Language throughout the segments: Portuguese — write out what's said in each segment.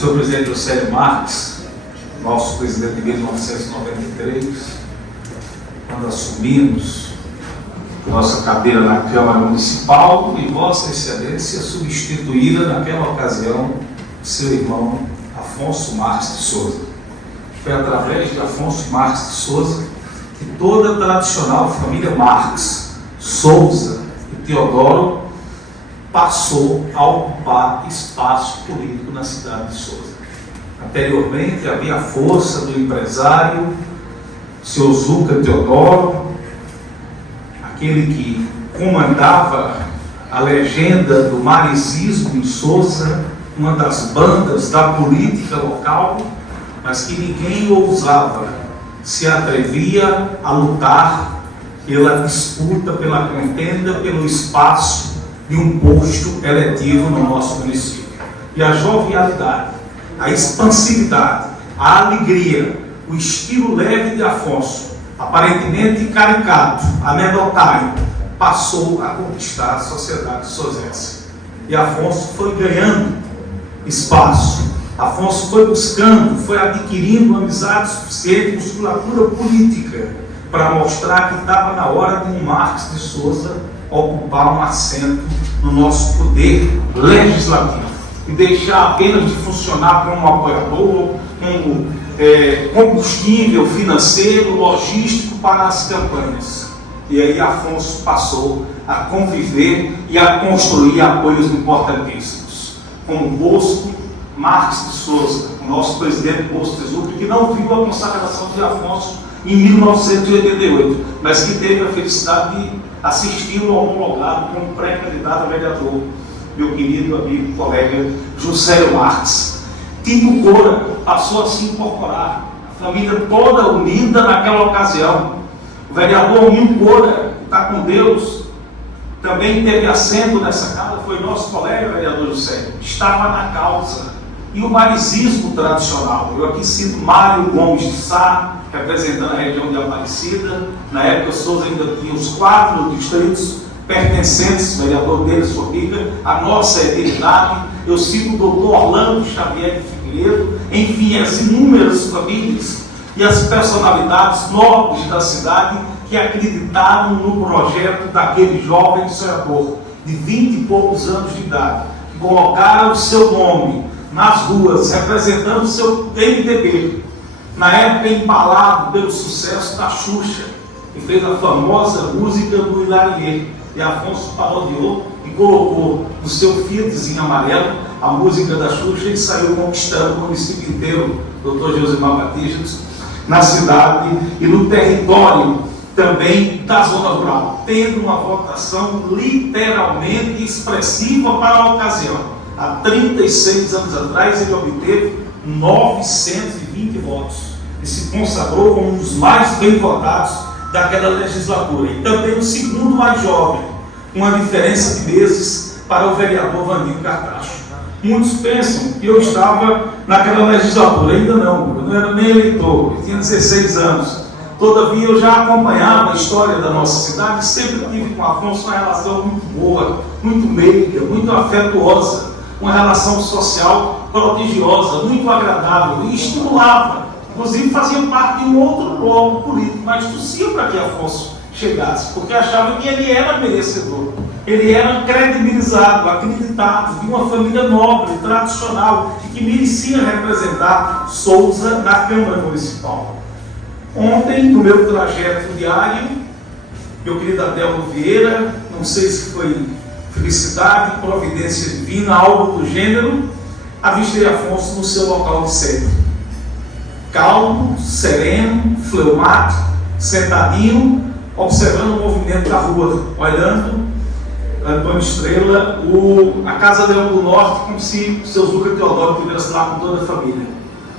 Senhor presidente Juscelio Marques, nosso presidente de 1993, quando assumimos nossa cadeira na Câmara Municipal, e Vossa Excelência substituída naquela ocasião seu irmão Afonso Marques de Souza. Foi através de Afonso Marques de Souza que toda a tradicional família Marques, Souza e Teodoro passou a ocupar espaço político na cidade de Souza. Anteriormente havia a força do empresário seu Zuca Teodoro, aquele que comandava a legenda do marizismo em Souza, uma das bandas da política local, mas que ninguém ousava, se atrevia a lutar pela disputa, pela contenda, pelo espaço de um posto eletivo no nosso município. E a jovialidade, a expansividade, a alegria, o estilo leve de Afonso, aparentemente caricato, anedotário, passou a conquistar a sociedade sozense. E Afonso foi ganhando espaço. Afonso foi buscando, foi adquirindo amizade suficiente, musculatura política, para mostrar que estava na hora de um Marques de Souza ocupar um assento no nosso poder legislativo e deixar apenas de funcionar como um apoiador, como combustível financeiro, logístico para as campanhas. E aí Afonso passou a conviver e a construir apoios importantíssimos, como Bosco Marques de Souza, o nosso presidente Bosco Tesucro, que não viu a consagração de Afonso em 1988, mas que teve a felicidade de assisti-lo homologado como pré-candidato a vereador, meu querido amigo, colega Juscelio Marques. Tito Cora passou a se incorporar, a família toda unida naquela ocasião. O vereador Almir Cora, que está com Deus, também teve assento nessa casa, foi nosso colega, vereador Juscelio, estava na causa. E o marizismo tradicional, eu aqui cito Mário Gomes de Sá, representando a região de Aparecida. Na época, Souza ainda tinha os 4 distritos pertencentes, o vereador deles, Formiga, a nossa eternidade. Eu cito o doutor Orlando Xavier de Figueiredo, enfim, as inúmeras famílias e as personalidades nobres da cidade que acreditaram no projeto daquele jovem sonhador de 20 e poucos anos de idade, que colocaram o seu nome nas ruas, representando o seu MDB, na época embalado pelo sucesso da Xuxa, que fez a famosa música do Hilarie, e Afonso parodiou e colocou no seu Fiatzinho amarelo a música da Xuxa e saiu conquistando o município inteiro, Dr. Josimar Batista, na cidade e no território também da zona rural, tendo uma votação literalmente expressiva para a ocasião. Há 36 anos atrás ele obteve 920 votos e se consagrou como um dos mais bem votados daquela legislatura. E também o segundo mais jovem, uma diferença de meses para o vereador Vandinho Cartacho. Muitos pensam que eu estava naquela legislatura, ainda não, eu não era nem eleitor, eu tinha 16 anos. Todavia eu já acompanhava a história da nossa cidade e sempre tive com Afonso uma relação muito boa, muito meiga, muito afetuosa, uma relação social prodigiosa, muito agradável e estimulava. Inclusive fazia parte de um outro bloco político, mas torcia para que Afonso chegasse, porque achava que ele era merecedor, ele era credibilizado, acreditado, de uma família nobre, tradicional, e que merecia representar Souza na Câmara Municipal. Ontem, no meu trajeto diário, meu querido Adelmo Vieira, não sei se foi felicidade, providência divina, algo do gênero, avistei Afonso no seu local de sede. Calmo, sereno, fleumático, sentadinho, observando o movimento da rua, olhando Antônio Estrela, a Casa Leão do Norte, como se o seu Zuca Teodoro estivesse lá com toda a família.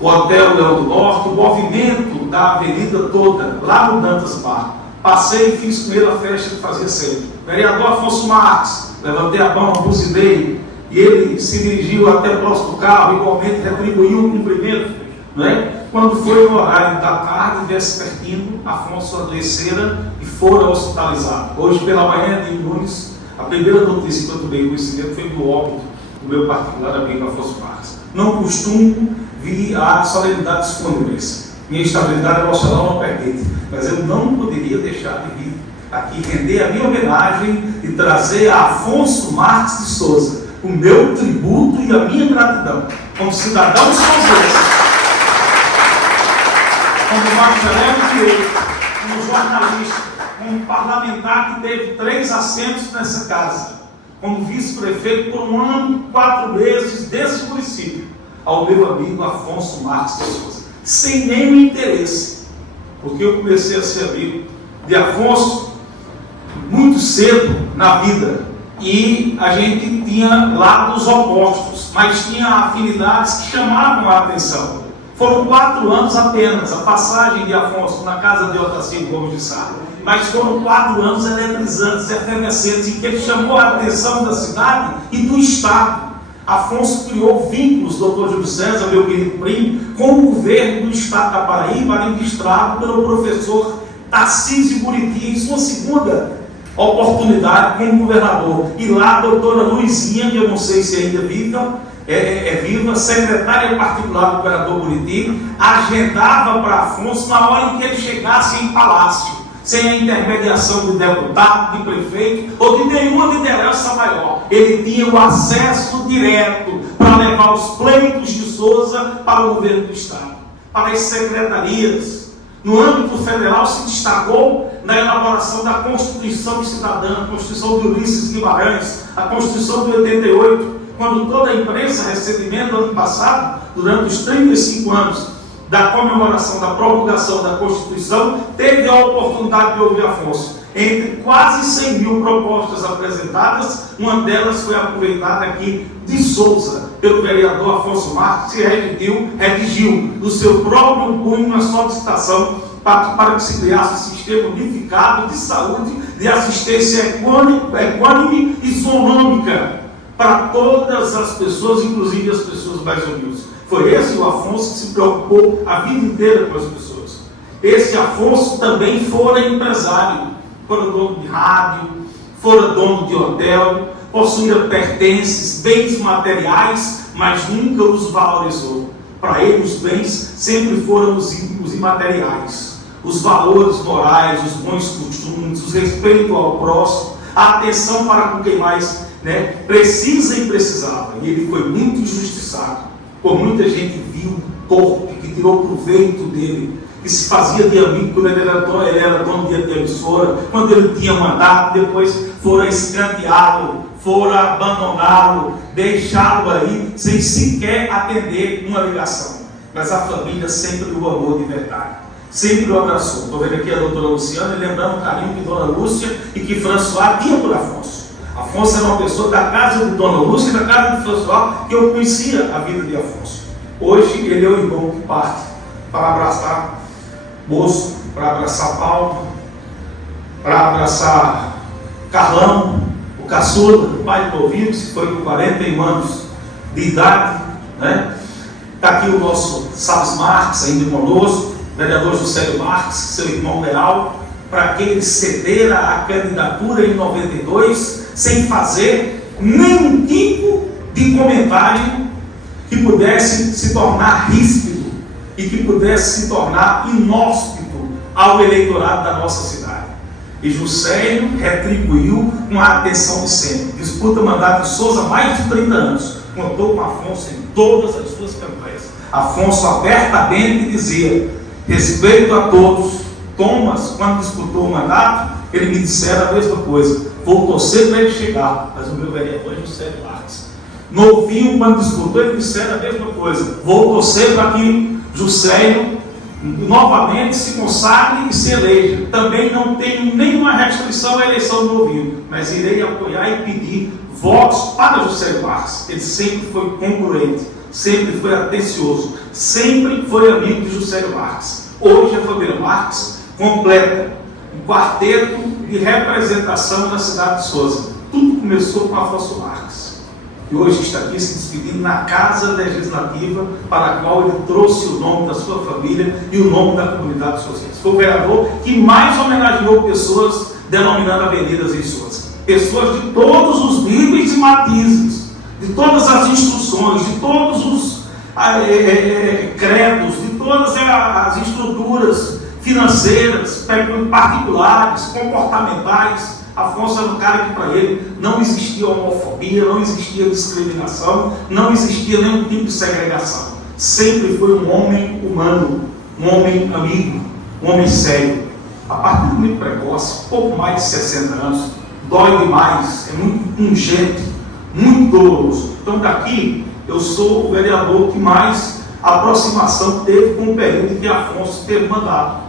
O Hotel Leão do Norte, o movimento da avenida toda, lá no Dantas Bar. Passei e fiz com ele a festa que fazia sempre. Vereador Afonso Marques, levantei a mão, buzinei, e ele se dirigiu até próximo do carro, igualmente retribuiu o cumprimento, não é? Quando foi no horário da tarde, vespertino, Afonso adoecera e fora hospitalizado. Hoje pela manhã de Nunes, a primeira notícia que eu tomei conhecimento foi do óbito o meu particular amigo Afonso Marques. Não costumo vir a solenidades fúnebres. Minha estabilidade emocional não permite, mas eu não poderia deixar de vir aqui render a minha homenagem e trazer a Afonso Marques de Souza o meu tributo e a minha gratidão como cidadãos cruzeiros, como bacharel, como jornalista, como parlamentar que teve 3 assentos nessa casa, como vice-prefeito por 1 ano e 4 meses desse município, ao meu amigo Afonso Marques de Souza, sem nenhum interesse, porque eu comecei a ser amigo de Afonso muito cedo na vida, e a gente tinha lados opostos, mas tinha afinidades que chamavam a atenção. Foram 4 anos apenas, a passagem de Afonso na casa de Otacílio Gomes de Sá, mas foram 4 anos eletrizantes, efervescentes, em que ele chamou a atenção da cidade e do Estado. Afonso criou vínculos, doutor Júlio César, meu querido primo, com o governo do Estado da Paraíba, administrado pelo professor Tarcísio Buriti, em sua segunda oportunidade como governador. E lá a doutora Luizinha, que eu não sei se ainda é viva, secretária particular do governador Buriti, agendava para Afonso na hora em que ele chegasse em palácio, sem a intermediação de deputado, de prefeito ou de nenhuma liderança maior. Ele tinha o acesso direto para levar os pleitos de Souza para o governo do Estado, para as secretarias. No âmbito federal se destacou na elaboração da Constituição Cidadã, a Constituição de Ulisses Guimarães, a Constituição de 88, quando toda a imprensa, recentemente, ano passado, durante os 35 anos da comemoração da promulgação da Constituição, teve a oportunidade de ouvir Afonso. Entre quase 100 mil propostas apresentadas, uma delas foi aproveitada aqui de Souza, pelo vereador Afonso Marques, que redigiu do seu próprio punho uma solicitação para que se criasse um sistema unificado de saúde, de assistência equânime e zonômica para todas as pessoas, inclusive as pessoas mais humildes. Foi esse o Afonso que se preocupou a vida inteira com as pessoas. Esse Afonso também fora empresário, fora dono de rádio, fora dono de hotel, possuía pertences, bens materiais, mas nunca os valorizou. Para ele, os bens sempre foram os imateriais, os valores morais, os bons costumes, o respeito ao próximo, a atenção para com quem mais precisa e precisava. E ele foi muito injustiçado, por muita gente vil, torpe, que tirou proveito dele, que se fazia de amigo quando ele era dono de emissora, quando ele tinha mandato, depois foram escanteá-lo, foram abandoná-lo, deixá-lo aí sem sequer atender uma ligação. Mas a família sempre o amou de verdade, sempre o abraçou. Estou vendo aqui a doutora Luciana, lembrando o carinho que Dona Lúcia e que François tinha por Afonso. Afonso era uma pessoa da casa de Dona Lúcia e da casa de François, que eu conhecia a vida de Afonso. Hoje ele é o irmão que parte para abraçar Moço, para abraçar Paulo, para abraçar Carlão, o caçula, o pai do Ovidio, que foi com 41 anos de idade. Está aqui o nosso Salles Marques, ainda conosco, o vereador Juscelio Marques, seu irmão leal, para que ele cedera a candidatura em 92, sem fazer nenhum tipo de comentário que pudesse se tornar ríspido e que pudesse se tornar inóspito ao eleitorado da nossa cidade. E Juscelio retribuiu com a atenção de sempre. Disputa mandato de Souza há mais de 30 anos. Contou com Afonso em todas as suas campanhas. Afonso abertamente dizia: respeito a todos. Thomas, quando disputou o mandato, ele me dissera a mesma coisa: vou torcer para ele chegar. Mas o meu vereador é Juscelio Marques. Novinho, quando disputou, ele dissera a mesma coisa: vou torcer para que Juscelio novamente se consagre e se eleja. Também não tenho nenhuma restrição à eleição do Novinho, mas irei apoiar e pedir votos para Juscelio Marques. Ele sempre foi congruente, sempre foi atencioso, sempre foi amigo de Juscelio Marques. Hoje a família Marques completa um quarteto de representação na cidade de Souza. Tudo começou com Afonso Marques, e hoje está aqui se despedindo na Casa Legislativa, para a qual ele trouxe o nome da sua família e o nome da comunidade socialista. Foi o vereador que mais homenageou pessoas denominando avenidas em Souza. Pessoas de todos os níveis e matizes, de todas as instruções, de todos os credos, de todas as estruturas financeiras, particulares, comportamentais. Afonso era um cara que para ele não existia homofobia, não existia discriminação, não existia nenhum tipo de segregação. Sempre foi um homem humano, um homem amigo, um homem sério. A partir de muito precoce, pouco mais de 60 anos, dói demais, é muito pungente, muito doloroso. Então daqui eu sou o vereador que mais aproximação teve com o período que Afonso teve mandato.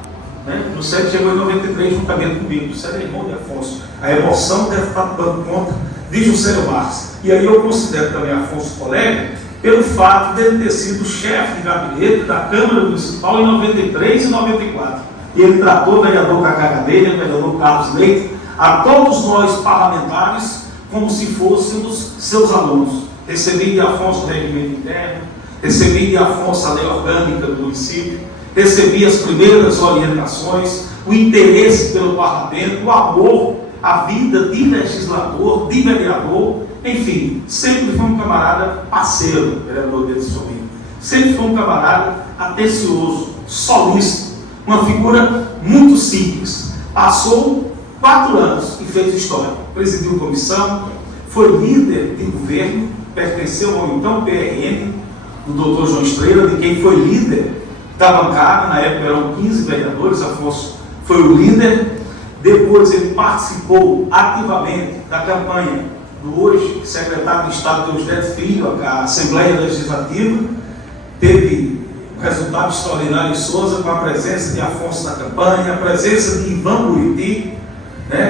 O Juscelio chegou em 93 juntamente comigo. Juscelio é irmão de Afonso. A emoção deve estar dando conta de Juscelio Marques. E aí eu considero também Afonso colega pelo fato de ele ter sido chefe de gabinete da Câmara Municipal em 93 e 94. E ele tratou o vereador Cacá Gadelha, o vereador Carlos Leite, a todos nós parlamentares como se fôssemos seus alunos. Recebi de Afonso o regimento interno, recebi de Afonso a lei orgânica do município, recebi as primeiras orientações, o interesse pelo parlamento, o amor, a vida de legislador, de vereador, enfim, sempre foi um camarada parceiro, vereador Denis Sobrinho. Sempre foi um camarada atencioso, solícito, uma figura muito simples. Passou 4 anos e fez história. Presidiu comissão, foi líder de governo, pertenceu ao então PRN, do doutor João Estrela, de quem foi líder da bancada. Na época eram 15 vereadores, Afonso foi o líder. Depois ele participou ativamente da campanha do hoje secretário de Estado Deusdedito Filho, a Assembleia Legislativa. Teve um resultado extraordinário em Sousa, com a presença de Afonso na campanha, a presença de Ivan Buriti,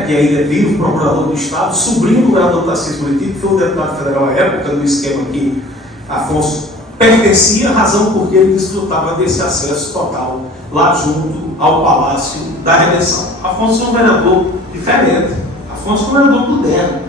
que ainda é vivo, procurador do Estado, sobrinho do vereador Tarcísio Buriti, que foi o deputado federal à época, do esquema que Afonso pertencia, a razão porque ele desfrutava desse acesso total lá junto ao Palácio da Redenção. Afonso é um vereador diferente, Afonso é um vereador moderno,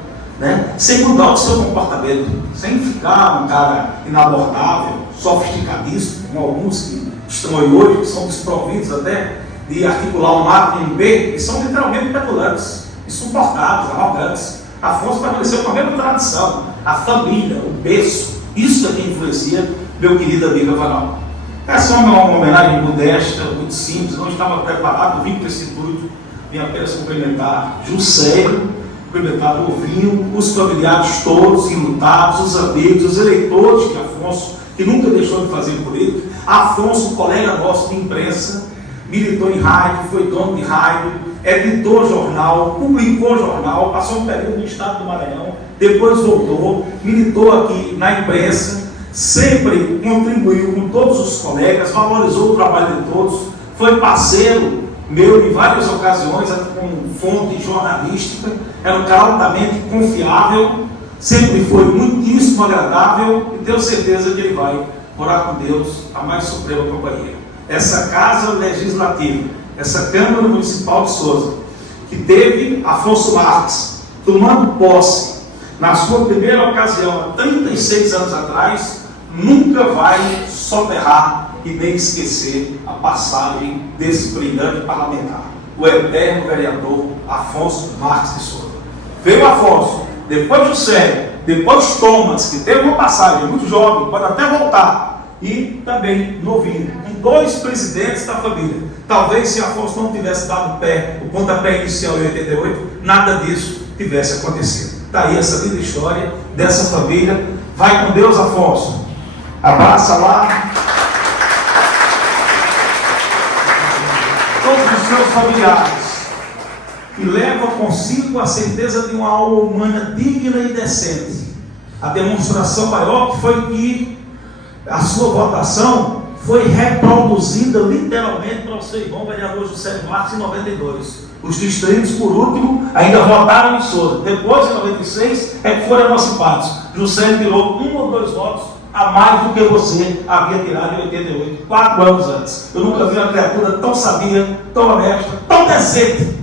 sem mudar o seu comportamento, sem ficar um cara inabordável, sofisticadíssimo, como alguns que estão aí hoje, que são desprovidos até de articular um A com um B, e são literalmente petulantes, insuportáveis, arrogantes. Afonso permaneceu com a mesma tradição, a família, o berço. Isso é que influencia meu querido amigo Avanal. Essa é uma homenagem modesta, muito simples, não estava preparado, vim para esse intuito, vim apenas cumprimentar Juscelio, cumprimentar o Ovinho, os familiares todos, enlutados, os amigos, os eleitores de Afonso, que nunca deixou de fazer política. Afonso, colega nosso de imprensa, militou em rádio, foi dono de rádio, editou jornal, publicou jornal, passou um período no estado do Maranhão, depois voltou, militou aqui na imprensa, sempre contribuiu com todos os colegas, valorizou o trabalho de todos, foi parceiro meu em várias ocasiões, como fonte jornalística, era um cara altamente confiável, sempre foi muitíssimo agradável e tenho certeza que ele vai morar com Deus, a mais suprema companhia. Essa Casa Legislativa, essa Câmara Municipal de Sousa, que teve Afonso Marques tomando posse na sua primeira ocasião, há 36 anos atrás, nunca vai soterrar e nem esquecer a passagem desse brilhante parlamentar, o eterno vereador Afonso Marques de Sousa. Veio Afonso, depois Juscelio, depois Thomas, que teve uma passagem muito jovem, pode até voltar, e também novinho, com 2 presidentes da família. Talvez se Afonso não tivesse dado o pontapé inicial em 88, nada disso tivesse acontecido. Está aí essa linda história dessa família. Vai com Deus, Afonso. Abraça lá todos os seus familiares e leva consigo a certeza de uma alma humana digna e decente. A demonstração maior foi que a sua votação foi reproduzida literalmente para o seu irmão vereador Juscelio Marques em 92. Os distritos, por último, ainda votaram em Sousa. Depois, em 96, é que foram emancipados. Juscelio tirou 1 ou 2 votos a mais do que você havia tirado em 88, 4 anos antes. Eu nunca vi uma criatura tão sabia, tão honesta, tão decente,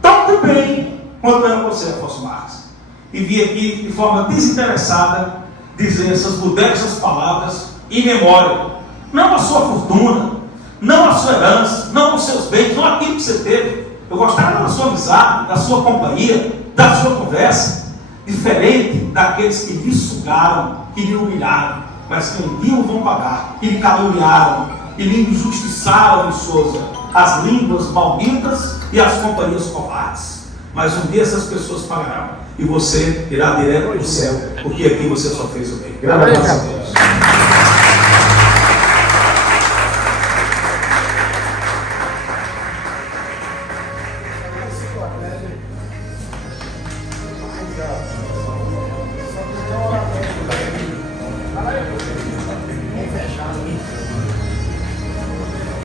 tão de bem quanto era você, Afonso Marques. E vi aqui, de forma desinteressada, dizer essas modestas palavras em memória. Não a sua fortuna, não a sua herança, não os seus bens, não aquilo que você teve. Eu gostava da sua amizade, da sua companhia, da sua conversa. diferente daqueles que lhe sugaram, que lhe humilharam, mas que um dia vão pagar, que lhe caluniaram, que lhe injustiçaram em Souza, as línguas malditas e as companhias covardes. Mas um dia essas pessoas pagarão, e você irá direto para o céu, porque aqui você só fez o bem. Graças a Deus.